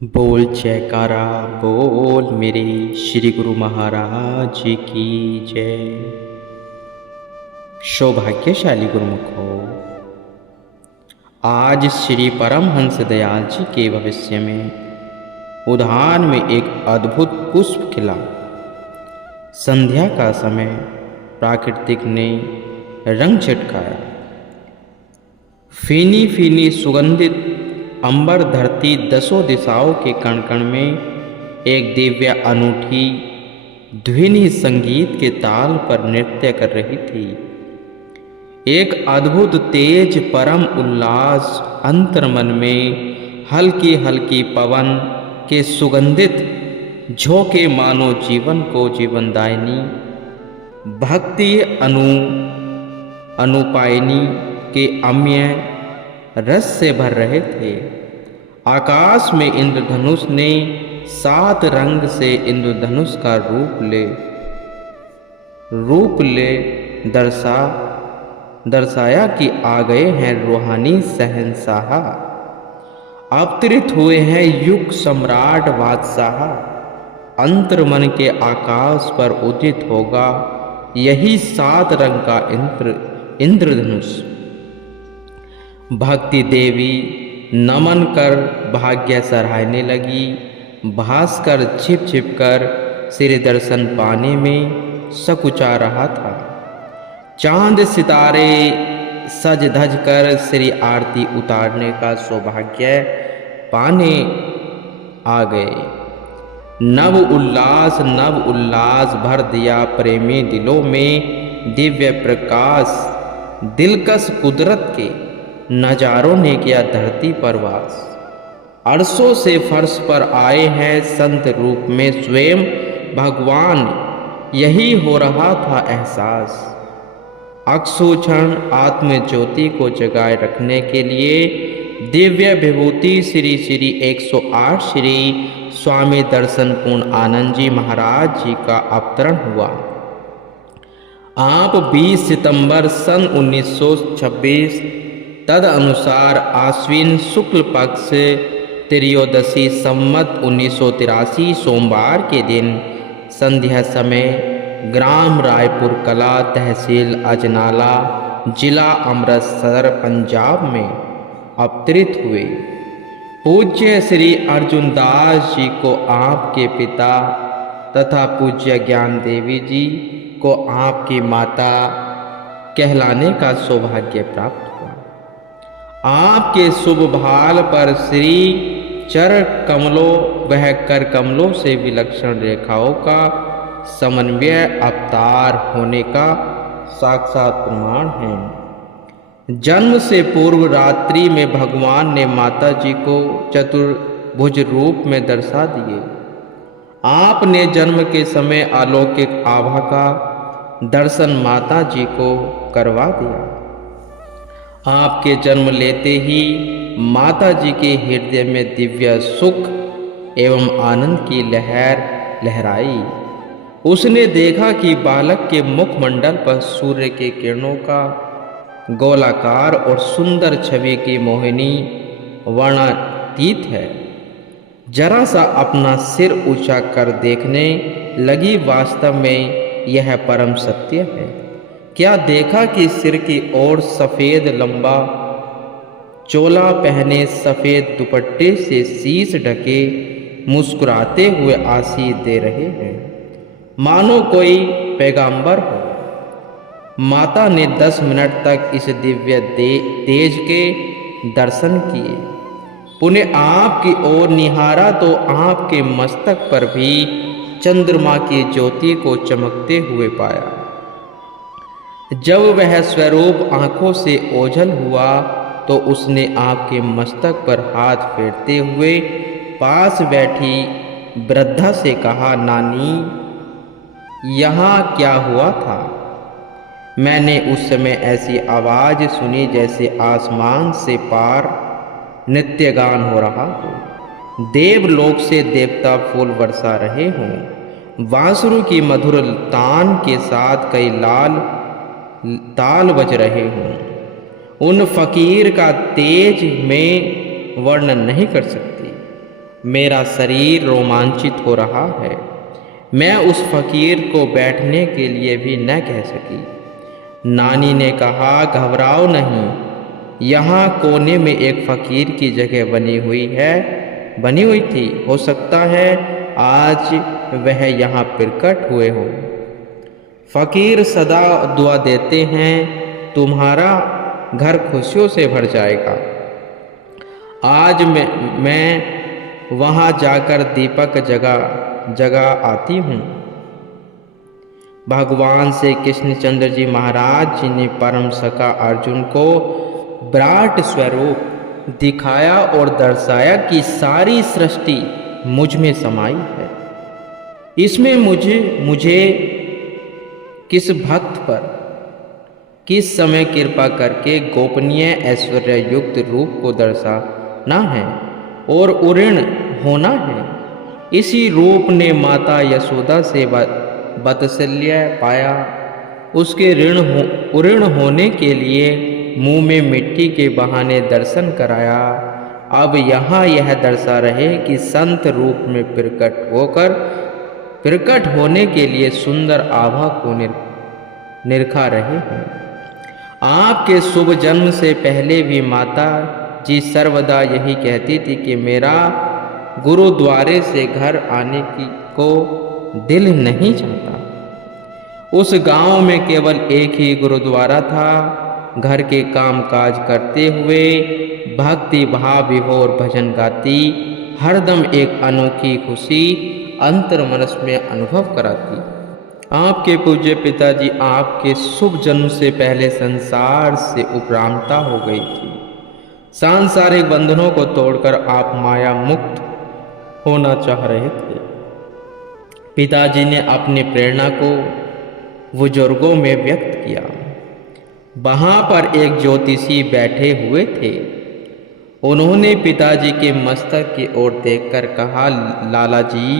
बोल जयकारा बोल मेरे श्री गुरु महाराज की जय। सौभाग्यशाली गुरुमुख हो। आज श्री परमहंस दयाल जी के भविष्य में उद्यान में एक अद्भुत पुष्प खिला। संध्या का समय प्राकृतिक ने रंग झटकाया। फीनी फीनी सुगंधित अंबर धरती दसों दिशाओं के कण कण में एक दिव्य अनूठी ध्वनि संगीत के ताल पर नृत्य कर रही थी। एक अद्भुत तेज परम उल्लास अंतर्मन में हल्की हल्की पवन के सुगंधित झोंके मानो जीवन को जीवनदायिनी भक्ति अनुपायनी के अम्य रस से भर रहे थे। आकाश में इंद्रधनुष ने 7 रंग से इंद्रधनुष का रूप ले दर्शाया कि आ गए हैं रूहानी शहंशाह। अवतरित हुए हैं युग सम्राट बादशाह। अंतर्मन के आकाश पर उदित होगा यही 7 रंग का इंद्रधनुष। भक्ति देवी नमन कर भाग्य सराहने लगी। भास्कर छिप छिप कर श्री दर्शन पाने में सकुचा रहा था। चांद सितारे सज धज कर श्री आरती उतारने का सौभाग्य पाने आ गए। नव उल्लास भर दिया प्रेमी दिलों में। दिव्य प्रकाश दिलकश कुदरत के नजारों ने किया धरती पर वास। अरसों से फर्श पर आए हैं संत रूप में स्वयं भगवान। यही हो रहा था एहसास। अक्षुक्षण आत्म ज्योति को जगाए रखने के लिए दिव्य विभूति श्री श्री 108 श्री स्वामी दर्शन पूर्ण आनंद जी महाराज जी का अवतरण हुआ। आप 20 सितंबर सन 1926 तद अनुसार आश्विन शुक्ल पक्ष त्रयोदशी संवत 1983 सोमवार के दिन संध्या समय ग्राम रायपुर कला तहसील अजनाला जिला अमृतसर पंजाब में अवतरित हुए। पूज्य श्री अर्जुन दास जी को आपके पिता तथा पूज्य ज्ञान देवी जी को आपकी माता कहलाने का सौभाग्य प्राप्त हुआ। आपके शुभ भाल पर श्री चरण कमलों वह कर कमलों से विलक्षण रेखाओं का समन्वय अवतार होने का साक्षात प्रमाण है। जन्म से पूर्व रात्रि में भगवान ने माता जी को चतुर्भुज रूप में दर्शा दिए। आपने जन्म के समय अलौकिक आभा का दर्शन माता जी को करवा दिया। आपके जन्म लेते ही माता जी के हृदय में दिव्य सुख एवं आनंद की लहर लहराई। उसने देखा कि बालक के मुखमंडल पर सूर्य के किरणों का गोलाकार और सुंदर छवि की मोहिनी वर्णातीत है। जरा सा अपना सिर ऊंचा कर देखने लगी। वास्तव में यह परम सत्य है। क्या देखा कि सिर की ओर सफेद लंबा चोला पहने सफेद दुपट्टे से शीश ढके मुस्कुराते हुए आशीष दे रहे हैं, मानो कोई पैगंबर हो। माता ने 10 मिनट तक इस दिव्य तेज के दर्शन किए। पुनः आपकी ओर निहारा तो आपके मस्तक पर भी चंद्रमा की ज्योति को चमकते हुए पाया। जब वह स्वरूप आंखों से ओझल हुआ तो उसने आपके मस्तक पर हाथ फेरते हुए पास बैठी वृद्धा से कहा, नानी यहाँ क्या हुआ था? मैंने उस समय ऐसी आवाज सुनी जैसे आसमान से पार नृत्यगान हो रहा हो। देवलोक से देवता फूल बरसा रहे हों। बांसुरी की मधुर तान के साथ कई ताल बज रहे हों। उन फकीर का तेज में वर्णन नहीं कर सकती। मेरा शरीर रोमांचित हो रहा है। मैं उस फकीर को बैठने के लिए भी न कह सकी। नानी ने कहा, घबराओ नहीं, यहाँ कोने में एक फकीर की जगह बनी हुई थी। हो सकता है आज वह यहाँ प्रकट हुए हो। फकीर सदा दुआ देते हैं, तुम्हारा घर खुशियों से भर जाएगा। आज मैं वहाँ जाकर दीपक जगा आती हूँ। भगवान श्री कृष्णचंद्र जी महाराज जी ने परम सखा अर्जुन को विराट स्वरूप दिखाया और दर्शाया कि सारी सृष्टि मुझ में समाई है। इसमें मुझे किस भक्त पर किस समय कृपा करके गोपनीय ऐश्वर्य युक्त रूप को दर्शाना है और उऋण होना है। इसी रूप ने माता यशोदा से वात्सल्य पाया। उसके उऋण होने के लिए मुंह में मिट्टी के बहाने दर्शन कराया। अब यहाँ यह दर्शा रहे कि संत रूप में प्रकट होने के लिए सुंदर आभा को निरखा रहे हैं। आपके शुभ जन्म से पहले भी माता जी सर्वदा यही कहती थी कि मेरा गुरुद्वारे से घर आने को दिल नहीं चाहता। उस गांव में केवल एक ही गुरुद्वारा था। घर के काम काज करते हुए भक्ति भाव विभोर भजन गाती हरदम एक अनोखी खुशी अंतर मनस में अनुभव कराती। आपके पूज्य पिताजी आपके शुभ जन्म से पहले संसार से उपरामता हो गई थी। सांसारिक बंधनों को तोड़कर आप माया मुक्त होना चाह रहे थे। पिताजी ने अपनी प्रेरणा को बुजुर्गों में व्यक्त किया। वहां पर एक ज्योतिषी बैठे हुए थे। उन्होंने पिताजी के मस्तक की ओर देखकर कहा, लाला जी,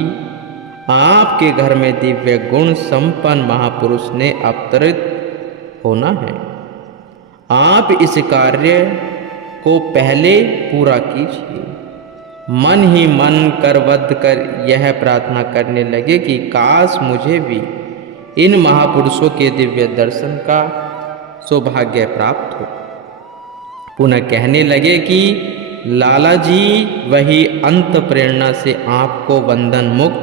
आपके घर में दिव्य गुण संपन्न महापुरुष ने अवतरित होना है। आप इस कार्य को पहले पूरा कीजिए। मन ही मन करबद्ध कर यह प्रार्थना करने लगे कि काश मुझे भी इन महापुरुषों के दिव्य दर्शन का सौभाग्य प्राप्त हो। पुनः कहने लगे कि लाला जी वही अंत प्रेरणा से आपको बंधन मुक्त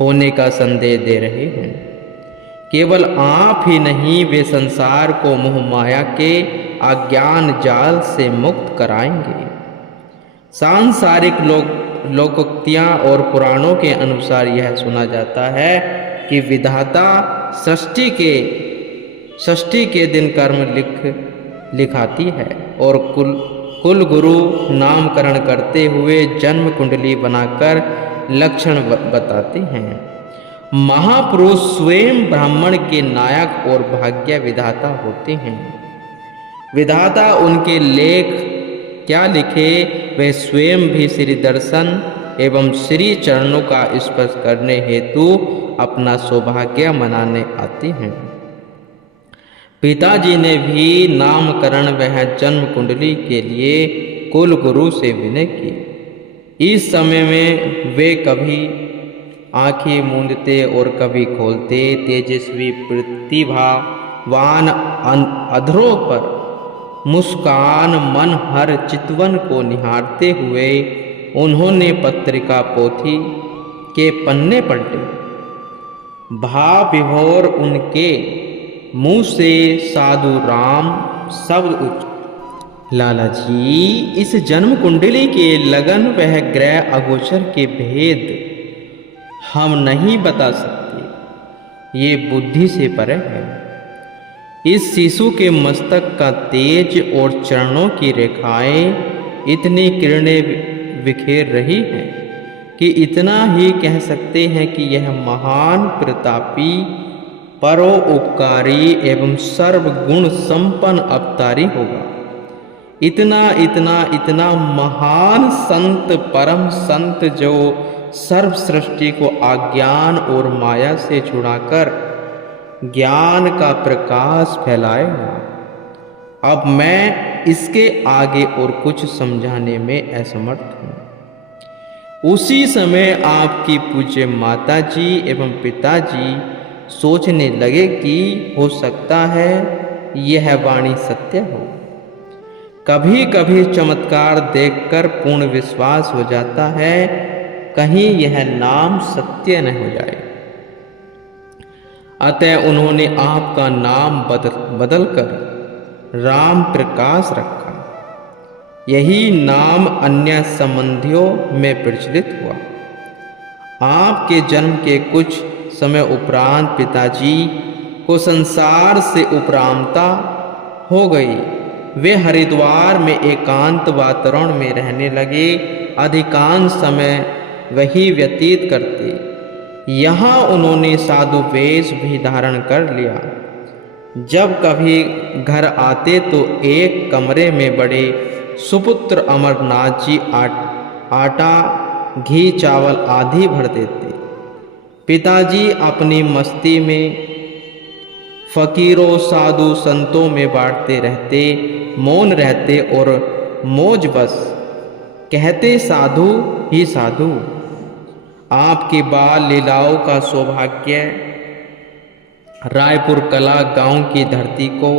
होने का संदेश दे रहे हैं। केवल आप ही नहीं, वे संसार को मोह माया के अज्ञान जाल से मुक्त कराएंगे। सांसारिक लोकोक्तियां और पुराणों के अनुसार यह सुना जाता है कि विधाता षष्ठी के दिन कर्म लिखाती है और कुल गुरु नामकरण करते हुए जन्म कुंडली बनाकर लक्षण बताते हैं। महापुरुष स्वयं ब्राह्मण के नायक और भाग्य विधाता होते हैं। विधाता उनके लेख क्या लिखे, वे स्वयं भी श्री दर्शन एवं श्री चरणों का स्पर्श करने हेतु अपना सौभाग्य मनाने आते हैं। पिताजी ने भी नामकरण वह जन्म कुंडली के लिए कुल गुरु से विनय की। इस समय में वे कभी आंखें मूंदते और कभी खोलते। तेजस्वी प्रतिभावान अधरों पर मुस्कान मन हर चितवन को निहारते हुए उन्होंने पत्रिका पोथी के पन्ने पलटे। भाव विभोर उनके मुंह से साधु राम शब्द उच्च। लाला जी, इस जन्म कुंडली के लगन वह ग्रह अगोचर के भेद हम नहीं बता सकते, ये बुद्धि से परे है। इस शिशु के मस्तक का तेज और चरणों की रेखाएं इतनी किरणें बिखेर रही हैं कि इतना ही कह सकते हैं कि यह महान प्रतापी परोपकारी एवं सर्वगुण संपन्न अवतारी होगा। इतना महान संत, परम संत, जो सर्व सृष्टि को अज्ञान और माया से छुड़ाकर ज्ञान का प्रकाश फैलाएगा। अब मैं इसके आगे और कुछ समझाने में असमर्थ हूँ। उसी समय आपकी पूज्य माता जी एवं पिताजी सोचने लगे कि हो सकता है यह वाणी सत्य हो। कभी कभी चमत्कार देखकर पूर्ण विश्वास हो जाता है, कहीं यह नाम सत्य न हो जाए। अतः उन्होंने आपका नाम बदलकर राम प्रकाश रखा। यही नाम अन्य संबंधियों में प्रचलित हुआ। आपके जन्म के कुछ समय उपरांत पिताजी को संसार से उपरामता हो गई। वे हरिद्वार में एकांत वातावरण में रहने लगे, अधिकांश समय वही व्यतीत करते। यहाँ उन्होंने साधु वेश भी धारण कर लिया। जब कभी घर आते तो एक कमरे में बड़े सुपुत्र अमरनाथ जी आटा, घी, चावल आदि भर देते। पिताजी अपनी मस्ती में फकीरों, साधु संतों में बांटते रहते, मौन रहते और मौज बस कहते साधु ही साधु। आपकी बाल लीलाओं का सौभाग्य रायपुर कला गांव की धरती को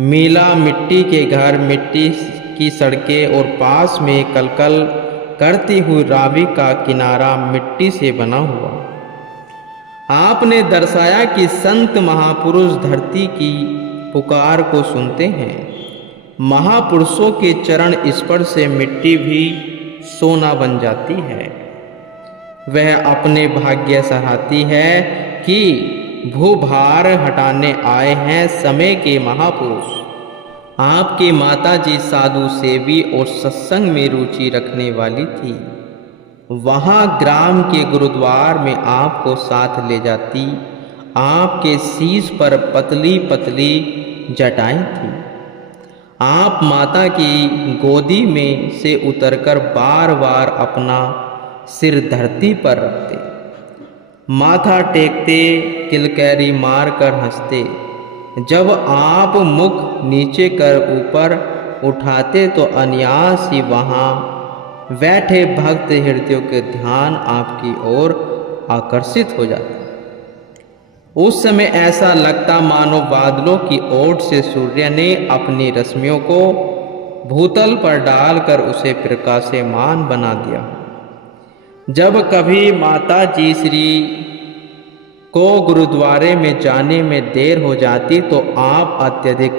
मिला। मिट्टी के घर, मिट्टी की सड़कें और पास में कलकल करती हुई रावी का किनारा मिट्टी से बना हुआ। आपने दर्शाया कि संत महापुरुष धरती की पुकार को सुनते हैं। महापुरुषों के चरण स्पर्श से मिट्टी भी सोना बन जाती है। वह अपने भाग्य सराहती है कि भूभार हटाने आए हैं समय के महापुरुष। आपकी माता जी साधु सेवी और सत्संग में रुचि रखने वाली थी। वहाँ ग्राम के गुरुद्वार में आपको साथ ले जाती। आपके शीश पर पतली पतली जटाएं थी। आप माता की गोदी में से उतरकर बार बार अपना सिर धरती पर रखते, माथा टेकते, किलकैरी मारकर हंसते। जब आप मुख नीचे कर ऊपर उठाते तो अनायास ही वहाँ बैठे भक्त हृदयों के ध्यान आपकी ओर आकर्षित हो जाता। उस समय ऐसा लगता मानो बादलों की ओट से सूर्य ने अपनी रश्मियों को भूतल पर डालकर उसे प्रकाशमान बना दिया। जब कभी माता जी श्री को गुरुद्वारे में जाने में देर हो जाती तो आप अत्यधिक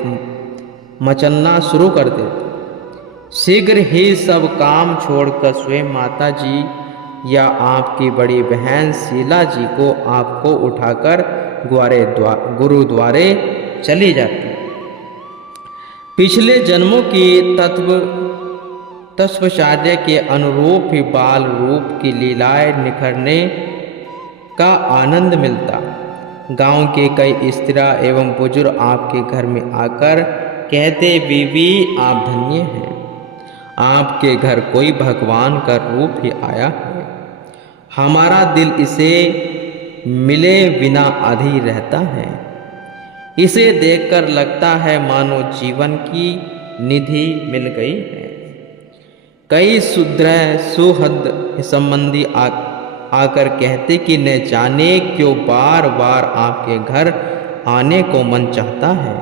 मचलना शुरू कर देते। शीघ्र ही सब काम छोड़कर स्वयं माता जी या आपकी बड़ी बहन शीला जी को आपको उठाकर गुरुद्वारे चली जाती। पिछले जन्मों की तत्वचार्य के अनुरूप ही बाल रूप की लीलाएं निखरने का आनंद मिलता। गांव के कई स्त्रियां एवं बुजुर्ग आपके घर में आकर कहते, बीवी आप धन्य हैं, आपके घर कोई भगवान का रूप ही आया है। हमारा दिल इसे मिले बिना अधीर रहता है। इसे देखकर लगता है मानो जीवन की निधि मिल गई है। कई सुदृढ़ सुहृद संबंधी आकर कहते कि न जाने क्यों बार बार आपके घर आने को मन चाहता है।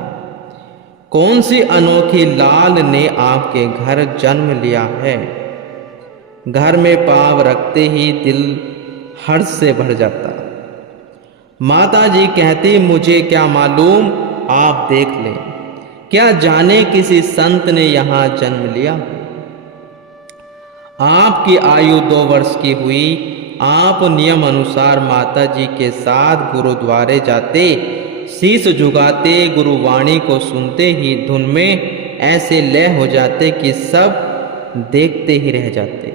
कौन सी अनोखी लाल ने आपके घर जन्म लिया है। घर में पांव रखते ही दिल हर्ष से भर जाता। माता जी कहती, मुझे क्या मालूम, आप देख लें, क्या जाने किसी संत ने यहाँ जन्म लिया। आपकी आयु 2 वर्ष की हुई। आप नियम अनुसार माता जी के साथ गुरुद्वारे जाते, शीश झुकाते, गुरुवाणी को सुनते ही धुन में ऐसे लय हो जाते कि सब देखते ही रह जाते।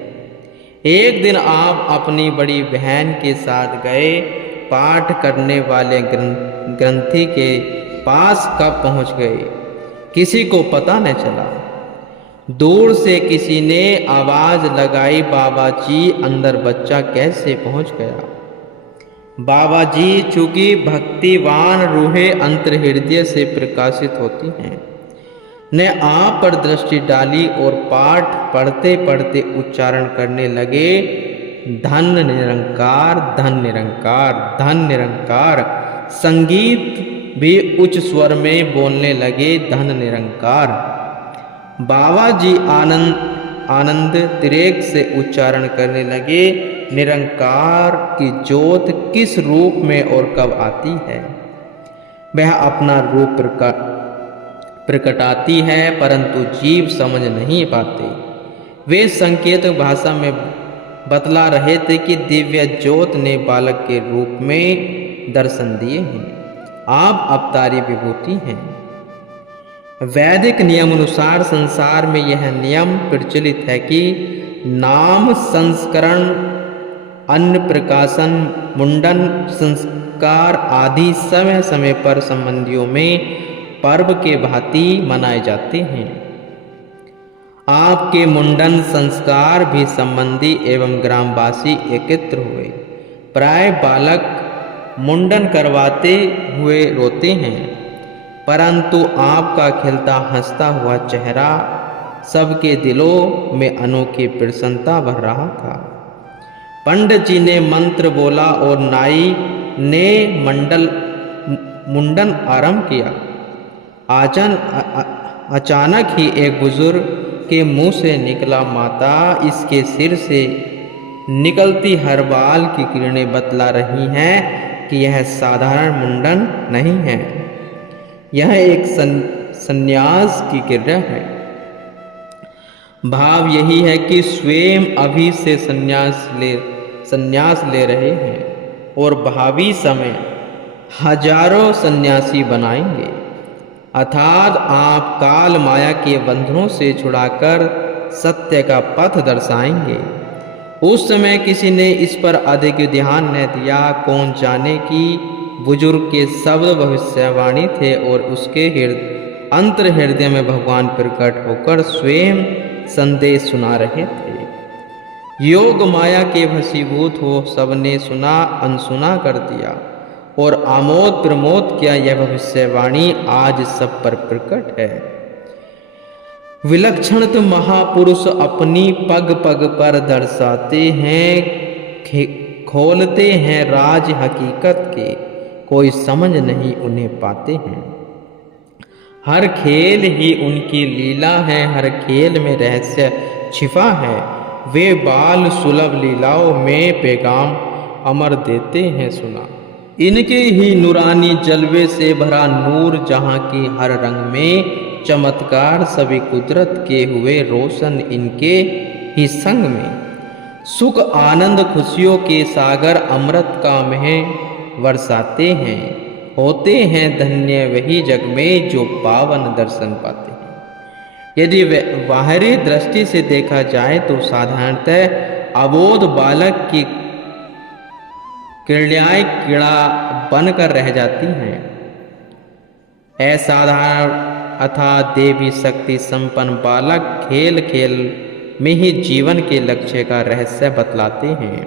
एक दिन आप अपनी बड़ी बहन के साथ गए। पाठ करने वाले ग्रंथी के पास कब पहुंच गए किसी को पता न चला। दूर से किसी ने आवाज लगाई, बाबा जी अंदर बच्चा कैसे पहुंच गया। बाबा जी चूंकि भक्तिवान रूहें अंतर हृदय से प्रकाशित होती हैं, ने आप पर दृष्टि डाली और पाठ पढ़ते पढ़ते उच्चारण करने लगे, धन निरंकार, धन निरंकार, धन निरंकार। संगीत भी उच्च स्वर में बोलने लगे, धन निरंकार। बाबा जी आनंद तिरेक से उच्चारण करने लगे, निरंकार की ज्योत किस रूप में और कब आती है? वह अपना रूप प्रकटाती है, परंतु जीव समझ नहीं पाते। वे संकेत भाषा में बतला रहे थे कि दिव्य ज्योत ने बालक के रूप में दर्शन दिए हैं, आप अवतारी विभूति हैं। वैदिक नियम अनुसार संसार में यह नियम प्रचलित है कि नाम संस्करण, अन्न प्रकाशन, मुंडन संस्कार आदि समय समय पर संबंधियों में पर्व के भांति मनाए जाते हैं। आपके मुंडन संस्कार भी संबंधी एवं ग्रामवासी एकत्र हुए। प्राय बालक मुंडन करवाते हुए रोते हैं, परंतु आपका खिलता हंसता हुआ चेहरा सबके दिलों में अनोखी प्रसन्नता भर रहा था। पंडित जी ने मंत्र बोला और नाई ने मुंडन आरंभ किया। अचानक ही एक बुजुर्ग के मुंह से निकला, माता, इसके सिर से निकलती हर बाल की किरणें बतला रही हैं कि यह साधारण मुंडन नहीं है, यह एक संन्यास की क्रिया है। भाव यही है कि स्वयं अभी से संन्यास ले रहे हैं और भावी समय हजारों सन्यासी बनाएंगे, अर्थात आप काल माया के बंधनों से छुड़ाकर सत्य का पथ दर्शाएंगे। उस समय किसी ने इस पर अधिक ध्यान न दिया। कौन जाने कि बुजुर्ग के शब्द भविष्यवाणी थे और उसके अंतर हृदय में भगवान प्रकट होकर स्वयं संदेश सुना रहे थे। योग माया के वशीभूत हो सबने सुना, अनसुना कर दिया और आमोद प्रमोद किया। यह भविष्यवाणी आज सब पर प्रकट है। विलक्षणत महापुरुष अपनी पग पग पर दर्शाते हैं, खोलते हैं राज हकीकत के, कोई समझ नहीं उन्हें पाते हैं। हर खेल ही उनकी लीला है, हर खेल में रहस्य छिपा है। वे बाल सुलभ लीलाओं में पैगाम अमर देते हैं सुना। इनके ही नूरानी जलवे से भरा नूर, जहाँ की हर रंग में चमत्कार, सभी कुदरत के हुए रोशन इनके ही संग में। सुख आनंद खुशियों के सागर अमृत का मह बरसाते हैं। होते हैं धन्य वही जग में जो पावन दर्शन पाते हैं। यदि बाहरी दृष्टि से देखा जाए तो साधारणतः अबोध बालक की क्रीड़ाएं कीड़ा बनकर रह जाती हैं। असाधारण अर्थात देवी शक्ति संपन्न बालक खेल खेल में ही जीवन के लक्ष्य का रहस्य बतलाते हैं।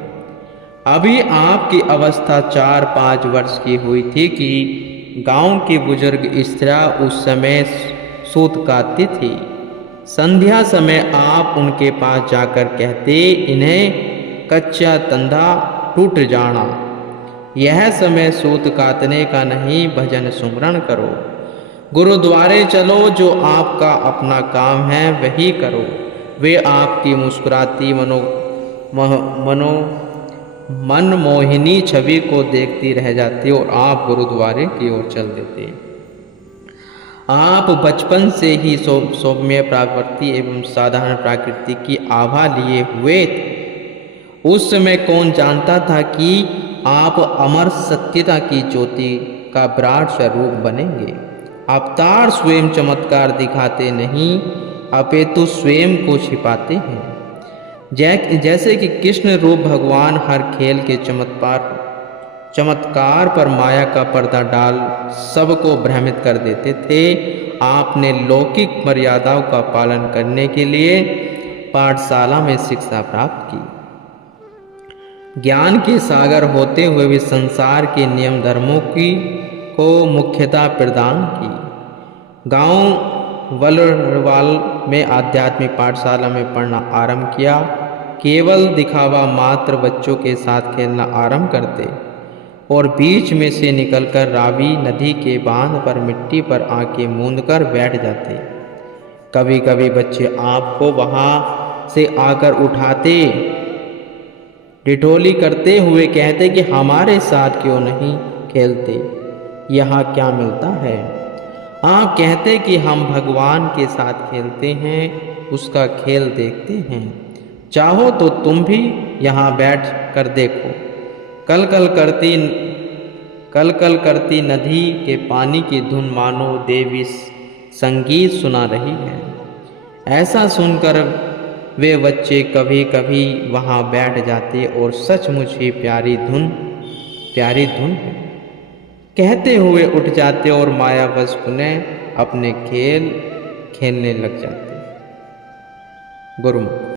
अभी आपकी अवस्था 4-5 वर्ष की हुई थी कि गांव की बुजुर्ग स्त्रियां उस समय सूत काटती थी। संध्या समय आप उनके पास जाकर कहते, इन्हें कच्चा तंधा टूट जाना, यह समय सूत काटने का नहीं, भजन सुमरण करो, गुरुद्वारे चलो, जो आपका अपना काम है वही करो। वे आपकी मुस्कुराती मनमोहिनी छवि को देखती रह जाती और आप गुरुद्वारे की ओर चल देते। आप बचपन से ही सौम्य प्रवृत्ति एवं साधारण प्रकृति की आभा लिए हुए थे। उस समय कौन जानता था कि आप अमर सत्यता की ज्योति का विराट स्वरूप बनेंगे। अवतार स्वयं चमत्कार दिखाते नहीं, अपितु स्वयं को छिपाते हैं। जैसे कि कृष्ण रूप भगवान हर खेल के चमत्कार पर माया का पर्दा डाल सबको भ्रमित कर देते थे। आपने लौकिक मर्यादाओं का पालन करने के लिए पाठशाला में शिक्षा प्राप्त की। ज्ञान के सागर होते हुए भी संसार के नियम धर्मों को मुख्यता प्रदान की। गांव वलरवाल में आध्यात्मिक पाठशाला में पढ़ना आरंभ किया। केवल दिखावा मात्र बच्चों के साथ खेलना आरंभ करते और बीच में से निकलकर रावी नदी के बांध पर मिट्टी पर आंखें मूंदकर बैठ जाते। कभी कभी बच्चे आप को वहां से आकर उठाते, ठिठोली करते हुए कहते कि हमारे साथ क्यों नहीं खेलते, यहाँ क्या मिलता है। आप कहते कि हम भगवान के साथ खेलते हैं, उसका खेल देखते हैं, चाहो तो तुम भी यहाँ बैठ कर देखो। कल कल करती नदी के पानी की धुन मानो देवी संगीत सुना रही है। ऐसा सुनकर वे बच्चे कभी कभी वहाँ बैठ जाते और सचमुच ही प्यारी धुन है कहते हुए उठ जाते और मायावश पुनः अपने खेल खेलने लग जाते। गुरुमुख।